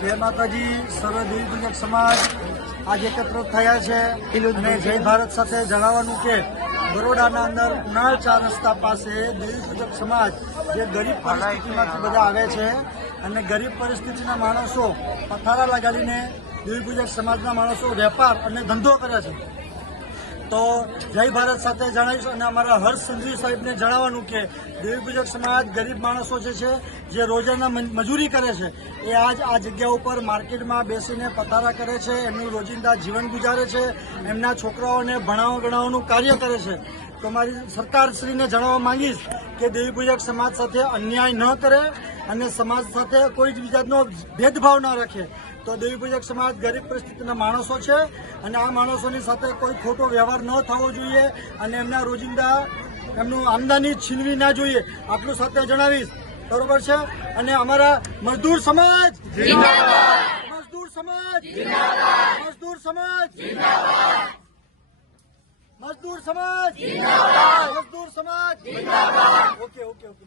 જય માતાજી. સર્વ દેવી સમાજ આજ એકત્ર થયા છે અને જય ભારત સાથે જણાવવાનું કે બરોડાના અંદર ઉનાળ 4 રસ્તા પાસે દેવી પૂજક સમાજ જે ગરીબ પરિસ્થિતિમાંથી બધા આવે છે અને ગરીબ પરિસ્થિતિના માણસો પથારા લગાડીને દેવી પૂજક સમાજના માણસો વેપાર અને ધંધો કરે છે. તો જય ભારત સાથે જણાવીશું અને અમારા હર્ષ સંઘવી સાહેબને જણાવવાનું કે દેવી પૂજક સમાજ ગરીબ માણસો જે રોજાના મજૂરી કરે છે એ આજ આ જગ્યા ઉપર માર્કેટમાં બેસીને પથારા કરે છે, એમનું રોજિંદા જીવન ગુજારે છે, એમના છોકરાઓને ભણાવવાનું કાર્ય કરે છે. તો મારી સરકારશ્રીને જણાવવા માંગીશ કે દેવી પૂજક સમાજ સાથે અન્યાય ન કરે અને સમાજ સાથે કોઈ જ જાતનો ભેદભાવ ન રાખે. તો દેવી પૂજક સમાજ ગરીબ પરિસ્થિતિના માણસો છે અને આ માણસોની સાથે કોઈ ખોટો વ્યવહાર ન થવો જોઈએ અને એમના રોજિંદા એમનું આમદની છીનવી ના જોઈએ. આટલું સાથે જણાવીશ, બરોબર છે. અને અમારા મજદૂર સમાજ મજદૂર સમાજ મજદૂર સમાજ મજદૂર સમાજ મજદૂર સમાજ ઓકે.